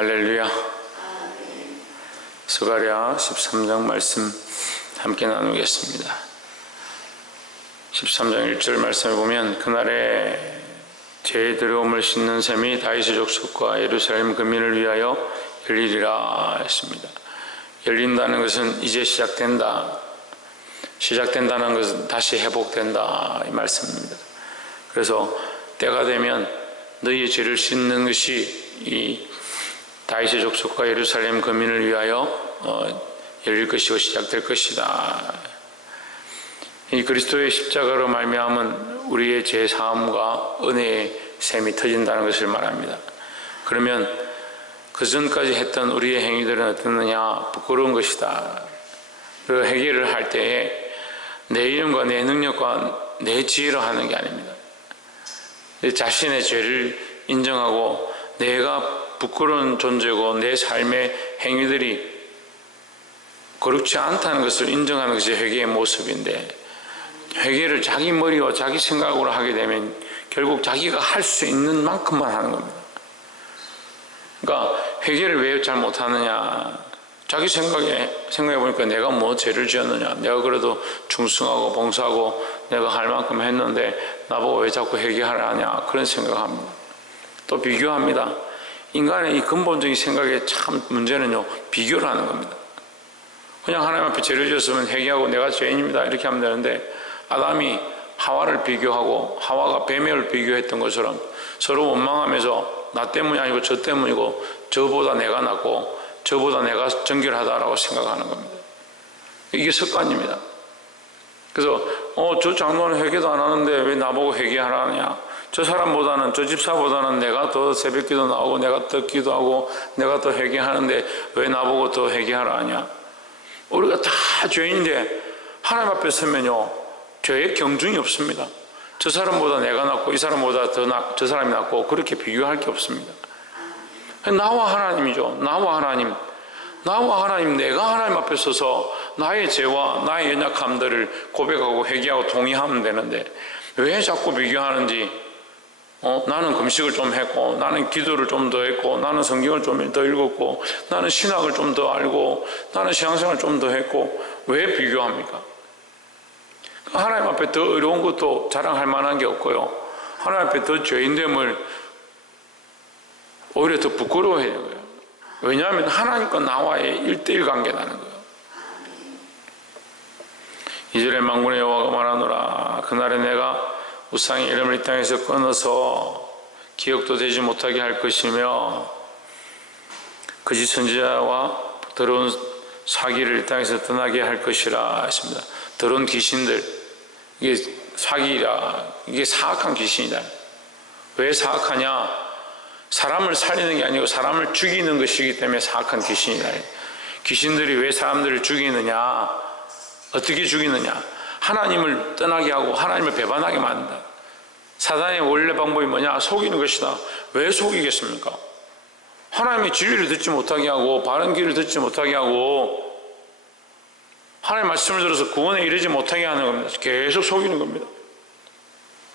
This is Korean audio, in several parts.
할렐루야. 스가랴 13장 말씀 함께 나누겠습니다. 13장 1절 말씀을 보면 그날에 제 들어옴을 씻는 셈이 다윗의 족속과 예루살렘 근민을 위하여 열리리라 했습니다. 열린다는 것은 이제 시작된다. 시작된다는 것은 다시 회복된다 이 말씀입니다. 그래서 때가 되면 너희의 죄를 씻는 것이 이 다윗의 족속과 예루살렘 거민을 위하여 열릴 것이고 시작될 것이다. 이 그리스도의 십자가로 말미암은 우리의 죄 사함과 은혜의 셈이 터진다는 것을 말합니다. 그러면 그 전까지 했던 우리의 행위들은 어떻느냐? 부끄러운 것이다. 그 해결을 할 때에 내 이름과 내 능력과 내 지혜로 하는 게 아닙니다. 자신의 죄를 인정하고 내가 부끄러운 존재고 내 삶의 행위들이 거룩지 않다는 것을 인정하는 것이 회개의 모습인데, 회개를 자기 머리와 자기 생각으로 하게 되면 결국 자기가 할 수 있는 만큼만 하는 겁니다. 그러니까 회개를 왜 잘 못하느냐? 자기 생각해 보니까 내가 뭐 죄를 지었느냐? 내가 그래도 충성하고 봉사하고 내가 할 만큼 했는데 나보고 왜 자꾸 회개하라 하냐? 그런 생각합니다. 또 비교합니다. 인간의 이 근본적인 생각의 참 문제는요, 비교를 하는 겁니다. 그냥 하나님 앞에 죄를 지었으면 회개하고 내가 죄인입니다 이렇게 하면 되는데, 아담이 하와를 비교하고 하와가 뱀을 비교했던 것처럼 서로 원망하면서 나 때문이 아니고 저 때문이고 저보다 내가 낫고 저보다 내가 정결하다라고 생각하는 겁니다. 이게 습관입니다. 그래서 저 장로는 회개도 안 하는데 왜 나보고 회개하라 하냐? 저 사람보다는, 저 집사보다는 내가 더 새벽기도 나오고 내가 더 기도하고 내가 더 회개하는데 왜 나보고 더 회개하라 하냐? 우리가 다 죄인인데 하나님 앞에 서면요, 죄의 경중이 없습니다. 저 사람보다 내가 낫고 이 사람보다 저 사람이 낫고 그렇게 비교할 게 없습니다. 나와 하나님이죠. 나와 하나님, 내가 하나님 앞에 서서 나의 죄와 나의 연약함들을 고백하고 회개하고 동의하면 되는데 왜 자꾸 비교하는지. 나는 금식을 좀 했고, 나는 기도를 좀 더 했고, 나는 성경을 좀 더 읽었고, 나는 신학을 좀 더 알고, 나는 신앙생활을 좀 더 했고, 왜 비교합니까? 하나님 앞에 더 어려운 것도 자랑할 만한 게 없고요, 하나님 앞에 더 죄인됨을 오히려 더 부끄러워해요. 왜냐하면 하나님과 나와의 1:1 관계라는 거예요. 2절에 만군의 여호와가 말하노라. 그날에 내가 우상의 이름을 이 땅에서 끊어서 기억도 되지 못하게 할 것이며 거짓 선지자와 더러운 사기를 이 땅에서 떠나게 할 것이라 했습니다. 더러운 귀신들, 이게 사기라, 이게 사악한 귀신이다. 왜 사악하냐? 사람을 살리는 게 아니고 사람을 죽이는 것이기 때문에 사악한 귀신이다. 귀신들이 왜 사람들을 죽이느냐? 어떻게 죽이느냐? 하나님을 떠나게 하고 하나님을 배반하게 만든다. 사단의 원래 방법이 뭐냐? 속이는 것이다. 왜 속이겠습니까? 하나님의 진리를 듣지 못하게 하고 바른 길을 듣지 못하게 하고 하나님의 말씀을 들어서 구원에 이르지 못하게 하는 겁니다. 계속 속이는 겁니다.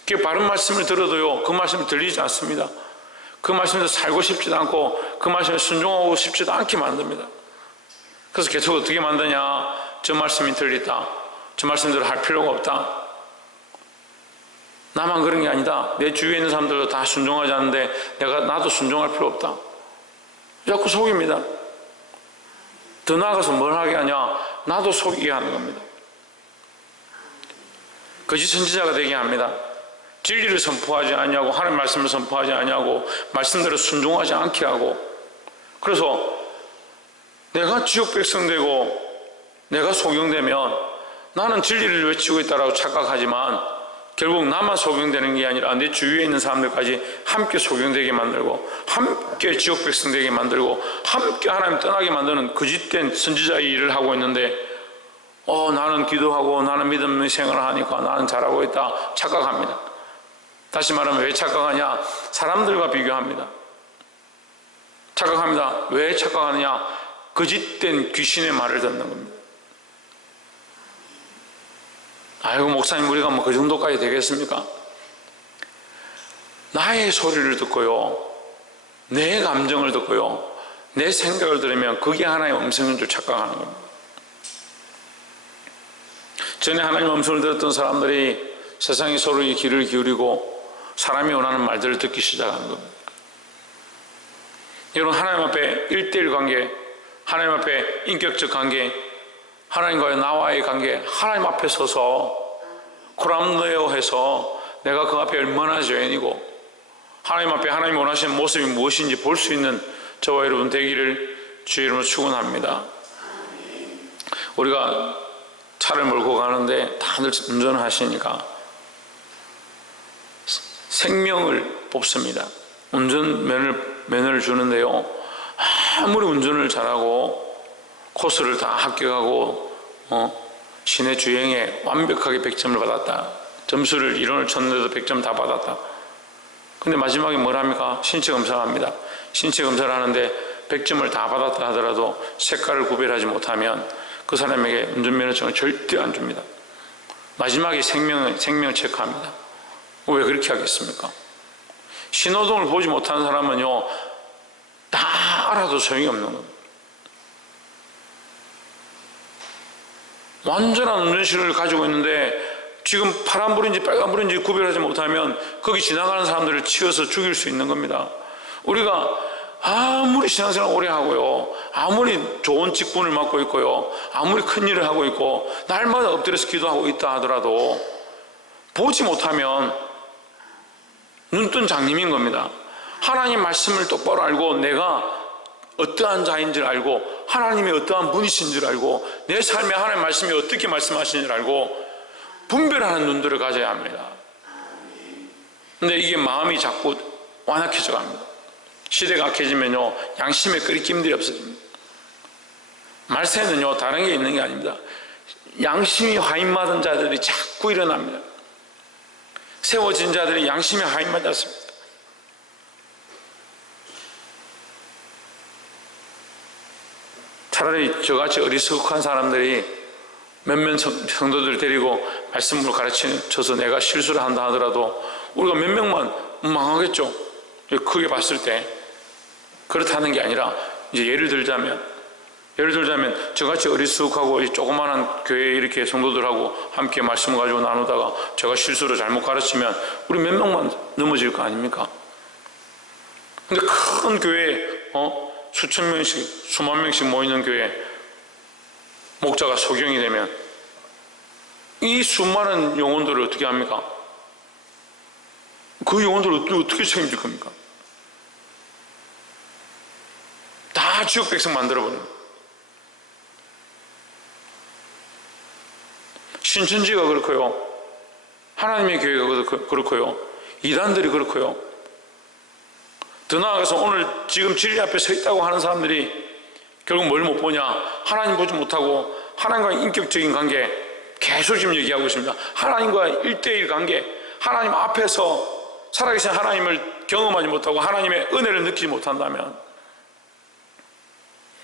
그 바른 말씀을 들어도요, 그 말씀이 들리지 않습니다. 그 말씀에서 살고 싶지도 않고 그 말씀에 순종하고 싶지도 않게 만듭니다. 그래서 계속 어떻게 만드냐? 저 말씀이 들리다, 저 말씀대로 할 필요가 없다. 나만 그런 게 아니다. 내 주위에 있는 사람들도 다 순종하지 않는데 나도 순종할 필요 없다. 자꾸 속입니다. 더 나아가서 뭘 하게 하냐? 나도 속이게 하는 겁니다. 거짓 선지자가 되게 합니다. 진리를 선포하지 않냐고, 하나님 말씀을 선포하지 않냐고, 말씀대로 순종하지 않게 하고, 그래서 내가 지옥 백성 되고 내가 소경되면 나는 진리를 외치고 있다고 착각하지만 결국 나만 소경되는 게 아니라 내 주위에 있는 사람들까지 함께 소경되게 만들고 함께 지옥 백성 되게 만들고 함께 하나님 떠나게 만드는 거짓된 선지자의 일을 하고 있는데 나는 기도하고 나는 믿음의 생활을 하니까 나는 잘하고 있다 착각합니다. 다시 말하면 왜 착각하냐? 사람들과 비교합니다. 착각합니다. 왜 착각하느냐? 거짓된 귀신의 말을 듣는 겁니다. 아이고 목사님, 우리가 뭐 그 정도까지 되겠습니까? 나의 소리를 듣고요, 내 감정을 듣고요, 내 생각을 들으면 그게 하나님의 음성인 줄 착각하는 겁니다. 전에 하나님의 음성을 들었던 사람들이 세상이 서로의 귀를 기울이고 사람이 원하는 말들을 듣기 시작하는 겁니다. 여러분, 하나님 앞에 1:1 관계, 하나님 앞에 인격적 관계, 하나님과의 나와의 관계, 하나님 앞에 서서 코람네오 해서 내가 그 앞에 얼마나 죄인이고 하나님 앞에 하나님이 원하시는 모습이 무엇인지 볼 수 있는 저와 여러분 되기를 주의 이름으로 축원합니다. 우리가 차를 몰고 가는데 다들 운전을 하시니까 생명을 뽑습니다. 운전면허를 주는데요, 아무리 운전을 잘하고 코스를 다 합격하고 시내 주행에 완벽하게 100점을 받았다, 점수를 이론을 쳤는데도 100점 다 받았다. 근데 마지막에 뭘 합니까? 신체 검사를 합니다. 신체 검사를 하는데 100점을 다 받았다 하더라도 색깔을 구별하지 못하면 그 사람에게 운전면허증을 절대 안 줍니다. 마지막에 생명을 체크합니다. 왜 그렇게 하겠습니까? 신호등을 보지 못하는 사람은요, 다 알아도 소용이 없는 겁니다. 완전한 운전실을 가지고 있는데 지금 파란불인지 빨간불인지 구별하지 못하면 거기 지나가는 사람들을 치어서 죽일 수 있는 겁니다. 우리가 아무리 신앙생활 오래 하고요, 아무리 좋은 직분을 맡고 있고요, 아무리 큰 일을 하고 있고 날마다 엎드려서 기도하고 있다 하더라도 보지 못하면 눈뜬 장님인 겁니다. 하나님 말씀을 똑바로 알고 내가 어떠한 자인 줄 알고 하나님이 어떠한 분이신 줄 알고 내 삶에 하나님 말씀이 어떻게 말씀하시는 줄 알고 분별하는 눈들을 가져야 합니다. 근데 이게 마음이 자꾸 완악해져 갑니다. 시대가 악해지면요, 양심에 끄리낌들이 없어집니다. 말세는요, 다른 게 있는 게 아닙니다. 양심이 화인맞은 자들이 자꾸 일어납니다. 세워진 자들이 양심이 화인맞았습니다. 차라리 저같이 어리석한 사람들이 몇몇 성도들 데리고 말씀으로 가르쳐서 내가 실수를 한다 하더라도 우리가 몇 명만 망하겠죠. 크게 봤을 때. 그렇다는 게 아니라 이제 예를 들자면 저같이 어리숙하고 조그마한 교회에 이렇게 성도들하고 함께 말씀을 가지고 나누다가 제가 실수로 잘못 가르치면 우리 몇 명만 넘어질 거 아닙니까? 근데 큰 교회에 수천 명씩 수만 명씩 모이는 교회 목자가 소경이 되면 이 수많은 영혼들을 어떻게 합니까? 그 영혼들을 어떻게 책임질 겁니까? 다 지옥 백성 만들어버립니다. 신천지가 그렇고요, 하나님의 교회가 그렇고요, 이단들이 그렇고요. 더 나아가서 오늘 지금 진리 앞에 서 있다고 하는 사람들이 결국 뭘 못 보냐? 하나님 보지 못하고 하나님과의 인격적인 관계 계속 지금 얘기하고 있습니다. 하나님과의 1:1 관계, 하나님 앞에서 살아계신 하나님을 경험하지 못하고 하나님의 은혜를 느끼지 못한다면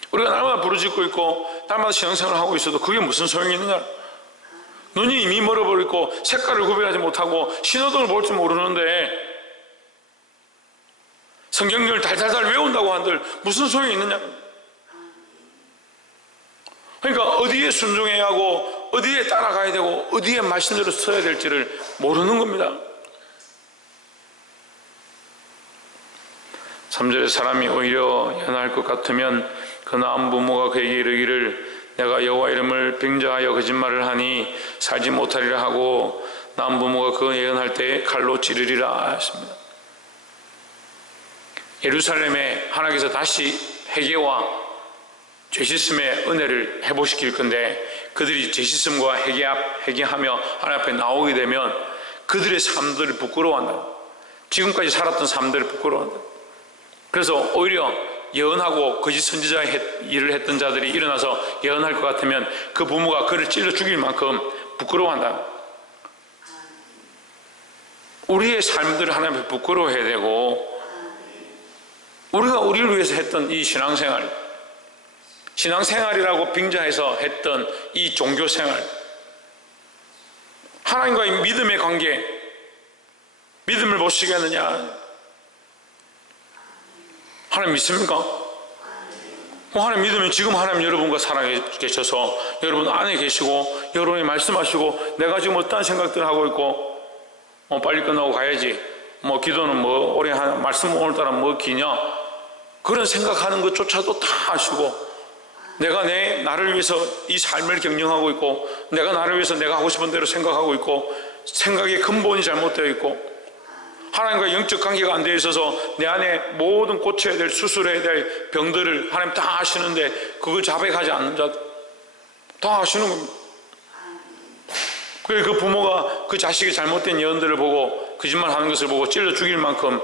우리가 날마다 부르짖고 있고 날마다 신앙생활을 하고 있어도 그게 무슨 소용이 있느냐? 눈이 이미 멀어버리고 색깔을 구별하지 못하고 신호등을 볼 줄 모르는데 성경을 달달달 외운다고 한들 무슨 소용이 있느냐? 그러니까 어디에 순종해야 하고 어디에 따라가야 되고 어디에 말씀대로 서야 될지를 모르는 겁니다. 3절에 사람이 오히려 연할 것 같으면 그 낳은 부모가 그에게 이르기를 내가 여호와 이름을 빙자하여 거짓말을 하니 살지 못하리라 하고 낳은 부모가 그 예언할 때에 칼로 찌르리라 하십니다. 예루살렘에 하나님께서 다시 회개와 죄짓음의 은혜를 회복시킬 건데 그들이 죄짓음과 회개하며 하나님 앞에 나오게 되면 그들의 삶들을 부끄러워한다. 지금까지 살았던 삶들을 부끄러워한다. 그래서 오히려 예언하고 거짓 선지자의 일을 했던 자들이 일어나서 예언할 것 같으면 그 부모가 그를 찔러 죽일 만큼 부끄러워한다. 우리의 삶들을 하나님 앞에 부끄러워해야 되고 우리가 우리를 위해서 했던 이 신앙생활이라고 빙자해서 했던 이 종교생활, 하나님과의 믿음의 관계, 믿음을 못 쉬겠느냐? 하나님 믿습니까? 하나님 믿으면 지금 하나님 여러분과 살아계셔서 여러분 안에 계시고 여러분이 말씀하시고 내가 지금 어떠한 생각들을 하고 있고 빨리 끝나고 가야지 기도는 오래 하냐 말씀 오늘따라 기냐 그런 생각하는 것조차도 다 아시고 내가 나를 위해서 이 삶을 경영하고 있고 내가 나를 위해서 내가 하고 싶은 대로 생각하고 있고 생각의 근본이 잘못되어 있고 하나님과 영적 관계가 안 되어 있어서 내 안에 모든 고쳐야 될 수술해야 될 병들을 하나님 다 아시는데 그걸 자백하지 않는 자 다 아시는 겁니다. 그래서 그 부모가 그 자식의 잘못된 예언들을 보고 거짓말하는 것을 보고 찔러 죽일 만큼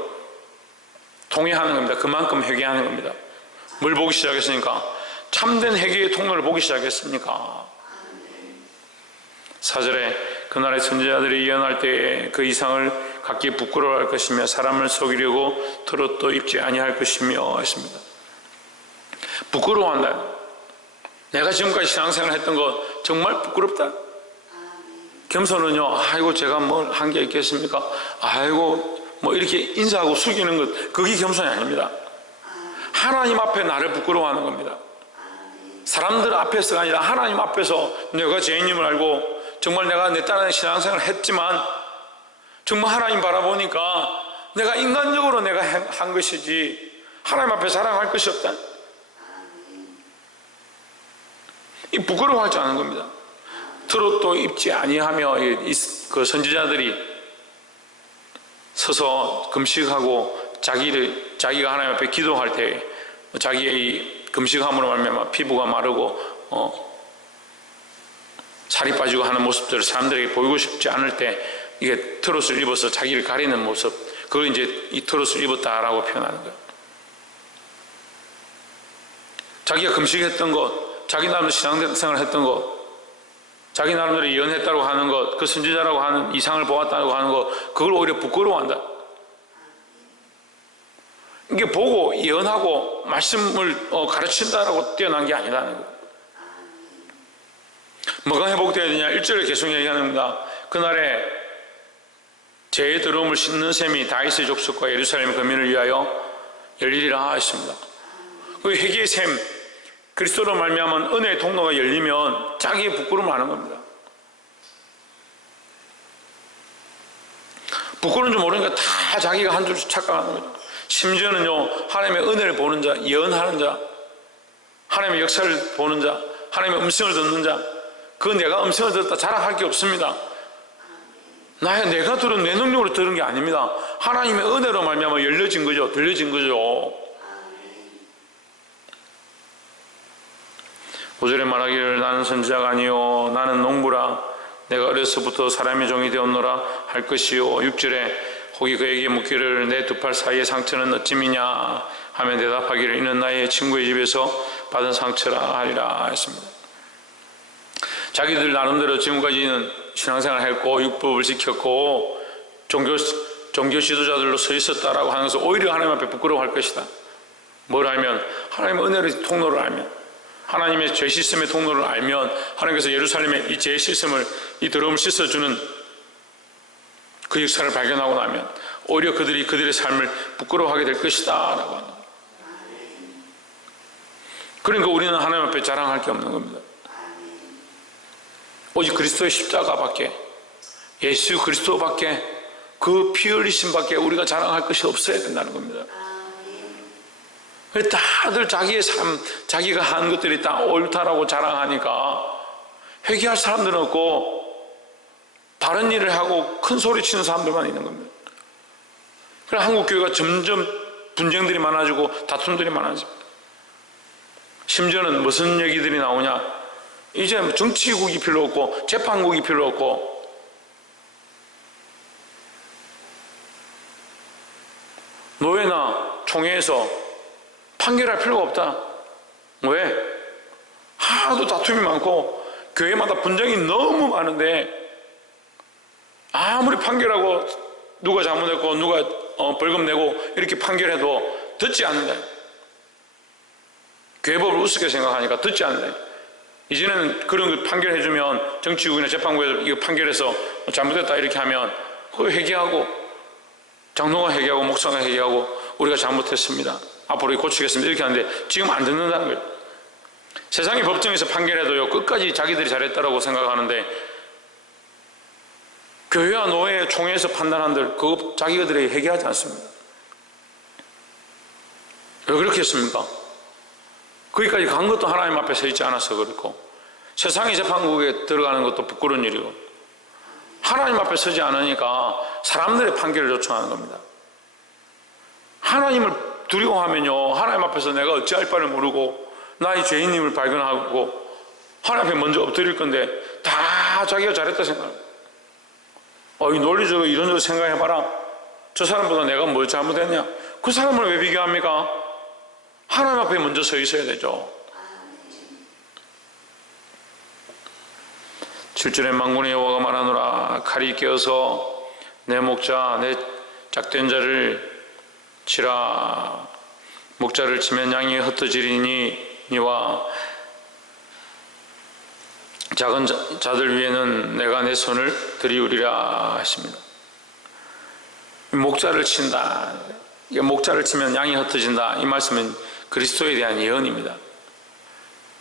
통회하는 겁니다. 그만큼 회개하는 겁니다. 뭘 보기 시작했으니까? 참된 회개의 통로를 보기 시작했습니까? 4절에 그날의 선지자들이 예언할 때에 그 이상을 갖기 부끄러워할 것이며 사람을 속이려고 털옷도 입지 아니할 것이며 했습니다. 부끄러워한다. 내가 지금까지 신앙생활 했던 거 정말 부끄럽다. 겸손은요, 아이고 제가 뭘 한 게 있겠습니까? 아이고 이렇게 인사하고 숙이는 것 그게 겸손이 아닙니다. 하나님 앞에 나를 부끄러워하는 겁니다. 사람들 앞에서가 아니라 하나님 앞에서 내가 죄인임을 알고 정말 내가 내 딸의 신앙생활을 했지만 정말 하나님 바라보니까 내가 인간적으로 내가 한 것이지 하나님 앞에 자랑할 것이 없다. 이 부끄러워하지 않은 겁니다. 털옷도 입지 아니하며 그 선지자들이 서서 금식하고 자기가 하나님 앞에 기도할 때 자기의 이 금식함으로 말미암아 피부가 마르고 살이 빠지고 하는 모습들을 사람들에게 보이고 싶지 않을 때 이게 털옷을 입어서 자기를 가리는 모습 그걸 이제 이 털옷을 입었다라고 표현하는 거예요. 자기가 금식했던 것 자기 나름대로 신앙생활을 했던 것 자기 나름대로 예언했다고 하는 것 그 선지자라고 하는 이상을 보았다고 하는 것 그걸 오히려 부끄러워한다. 이게 보고 예언하고 말씀을 가르친다라고 뛰어난 게 아니라는 거예요. 뭐가 회복되어야 되냐 1절에 계속 얘기합니다. 그날에 죄의 더러움을 씻는 셈이 다윗의 족속과 예루살렘 거민을 위하여 열리리라 했습니다. 그 회개의 셈 그리스도로 말미암은 은혜의 통로가 열리면 자기의 부끄러움을 아는 겁니다. 부끄러운 줄 모르니까 다 자기가 한 줄씩 착각하는 거죠. 심지어는요 하나님의 은혜를 보는 자 예언하는 자 하나님의 역사를 보는 자 하나님의 음성을 듣는 자 그 내가 음성을 듣다 자랑할 게 없습니다. 내가 들은 내 능력으로 들은 게 아닙니다. 하나님의 은혜로 말미암아 열려진 거죠. 들려진 거죠. 5절에 말하기를 나는 선지자가 아니요 나는 농부라 내가 어려서부터 사람의 종이 되었노라 할 것이요 6절에 혹이 그에게 묻기를 내 두 팔 사이의 상처는 어찌미냐 하면 대답하기를 이는 나의 친구의 집에서 받은 상처라 하리라 했습니다. 자기들 나름대로 지금까지는 신앙생활을 했고 율법을 지켰고 종교 지도자들로 서 있었다라고 하는 것을 오히려 하나님 앞에 부끄러워할 것이다. 뭘 알면 하나님의 은혜의 통로를 알면 하나님의 죄 씻음의 통로를 알면 하나님께서 예루살렘의 이 죄 씻음을 이 더러움을 씻어주는 그 역사를 발견하고 나면 오히려 그들의 삶을 부끄러워하게 될 것이다 라고 하는 거예요. 그러니까 우리는 하나님 앞에 자랑할 게 없는 겁니다. 오직 그리스도의 십자가밖에 예수 그리스도밖에 그 피 흘리심밖에 우리가 자랑할 것이 없어야 된다는 겁니다. 다들 자기의 삶 자기가 한 것들이 다 옳다라고 자랑하니까 회개할 사람들은 없고 다른 일을 하고 큰 소리 치는 사람들만 있는 겁니다. 그래서 한국교회가 점점 분쟁들이 많아지고 다툼들이 많아집니다. 심지어는 무슨 얘기들이 나오냐 이제 정치국이 필요 없고 재판국이 필요 없고 노회나 총회에서 판결할 필요가 없다. 왜? 하도 다툼이 많고 교회마다 분쟁이 너무 많은데 아무리 판결하고 누가 잘못했고 누가 벌금 내고 이렇게 판결해도 듣지 않는다. 교회법을 우습게 생각하니까 듣지 않는다. 이제는 그런 걸 판결해주면 정치국이나 재판국에서 이거 판결해서 잘못했다 이렇게 하면 그거 회개하고 장로가 회개하고 목사가 회개하고 우리가 잘못했습니다. 앞으로 고치겠습니다. 이렇게 하는데 지금 안 듣는다는 거예요. 세상의 법정에서 판결해도요 끝까지 자기들이 잘했다라고 생각하는데 교회와 노회 총회에서 판단한들 그거 자기들에게 회개하지 않습니다. 왜 그렇게 했습니까? 거기까지 간 것도 하나님 앞에 서 있지 않아서 그렇고 세상의 재판국에 들어가는 것도 부끄러운 일이고 하나님 앞에 서지 않으니까 사람들의 판결을 요청하는 겁니다. 하나님을 두려워하면요 하나님 앞에서 내가 어찌할 바를 모르고 나의 죄인임을 발견하고 하나님 앞에 먼저 엎드릴 건데 다 자기가 잘했다 생각합니다. 이 논리적으로 이런저런 생각해봐라. 저 사람보다 내가 뭘 잘못했냐? 그 사람을 왜 비교합니까? 하나님 앞에 먼저 서 있어야 되죠. 7절에 만군의 여호와가 말하노라. 칼이 깨어서 내 목자 내 짝된 자를 치라. 목자를 치면 양이 흩어지리니 니와 작은 자들 위에는 내가 내 손을 들이우리라 하십니다. 목자를 친다. 목자를 치면 양이 흩어진다. 이 말씀은 그리스도에 대한 예언입니다.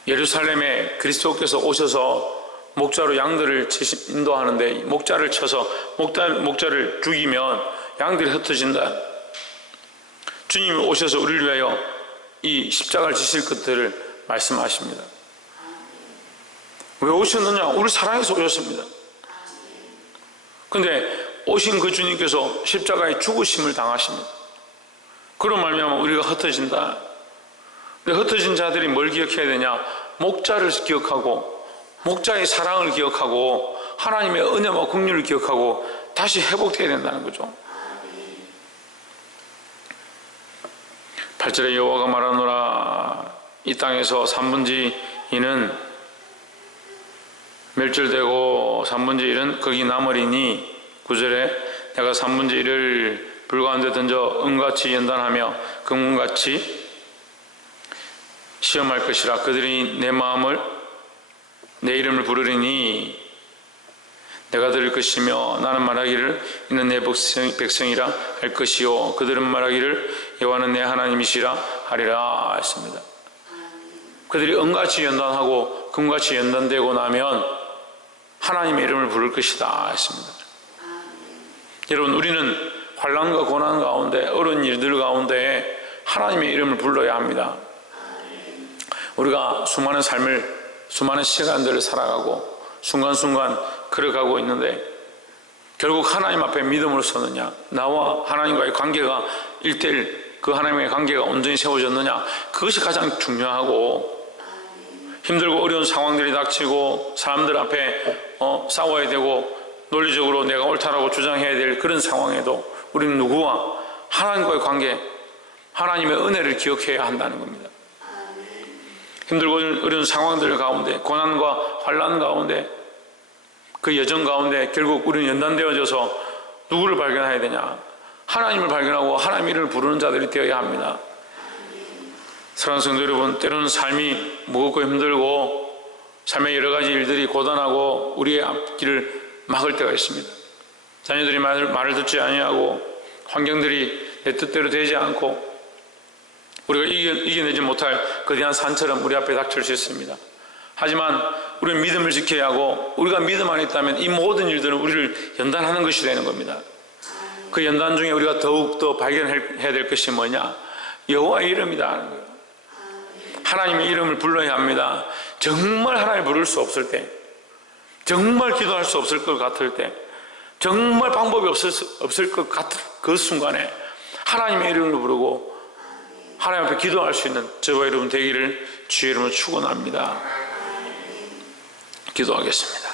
예루살렘에 그리스도께서 오셔서 목자로 양들을 인도하는데 목자를 쳐서 목자를 죽이면 양들이 흩어진다. 주님이 오셔서 우리를 위하여 이 십자가를 지실 것들을 말씀하십니다. 왜 오셨느냐? 우리 사랑해서 오셨습니다. 근데 오신 그 주님께서 십자가에 죽으심을 당하십니다. 그런 말미암아 우리가 흩어진다. 근데 흩어진 자들이 뭘 기억해야 되냐? 목자를 기억하고 목자의 사랑을 기억하고 하나님의 은혜와 긍휼을 기억하고 다시 회복되어야 된다는 거죠. 8절에 여호와가 말하노라. 이 땅에서 3분의 2는 멸절되고 3분의 1은 거기 남으리니 9절에 내가 3분의 1을 불 가운데 던져 은같이 연단하며 금같이 시험할 것이라. 그들이 내 마음을 내 이름을 부르리니 내가 들을 것이며 나는 말하기를 이는 내 백성이라 할 것이요 그들은 말하기를 여호와는 내 하나님이시라 하리라 했습니다. 그들이 은같이 연단하고 금같이 연단되고 나면 하나님의 이름을 부를 것이다 했습니다. 여러분, 우리는 환난과 고난 가운데 어려운 일들 가운데 하나님의 이름을 불러야 합니다. 우리가 수많은 삶을 수많은 시간들을 살아가고 순간순간 걸어가고 있는데 결국 하나님 앞에 믿음으로 서느냐, 나와 하나님과의 관계가 1:1 그 하나님의 관계가 온전히 세워졌느냐, 그것이 가장 중요하고, 힘들고 어려운 상황들이 닥치고 사람들 앞에 싸워야 되고 논리적으로 내가 옳다라고 주장해야 될 그런 상황에도 우리는 누구와 하나님과의 관계, 하나님의 은혜를 기억해야 한다는 겁니다. 힘들고 어려운 상황들 가운데, 고난과 환난 가운데, 그 여정 가운데 결국 우리는 연단되어져서 누구를 발견해야 되냐? 하나님을 발견하고 하나님의 이름을 부르는 자들이 되어야 합니다. 사랑하는 성도 여러분, 때로는 삶이 무겁고 힘들고 삶의 여러 가지 일들이 고단하고 우리의 앞길을 막을 때가 있습니다. 자녀들이 말을 듣지 아니하고 환경들이 내 뜻대로 되지 않고 우리가 이겨내지 못할 거대한 산처럼 우리 앞에 닥칠 수 있습니다. 하지만 우리는 믿음을 지켜야 하고, 우리가 믿음 안에 있다면 이 모든 일들은 우리를 연단하는 것이 되는 겁니다. 그 연단 중에 우리가 더욱더 발견해야 될 것이 뭐냐? 여호와의 이름이다. 하나님의 이름을 불러야 합니다. 정말 하나님을 부를 수 없을 때, 정말 기도할 수 없을 것 같을 때, 정말 방법이 없을 것 같은 그 순간에 하나님의 이름을 부르고 하나님 앞에 기도할 수 있는 저와 여러분 되기를 주의 이름으로 축원합니다. 기도하겠습니다.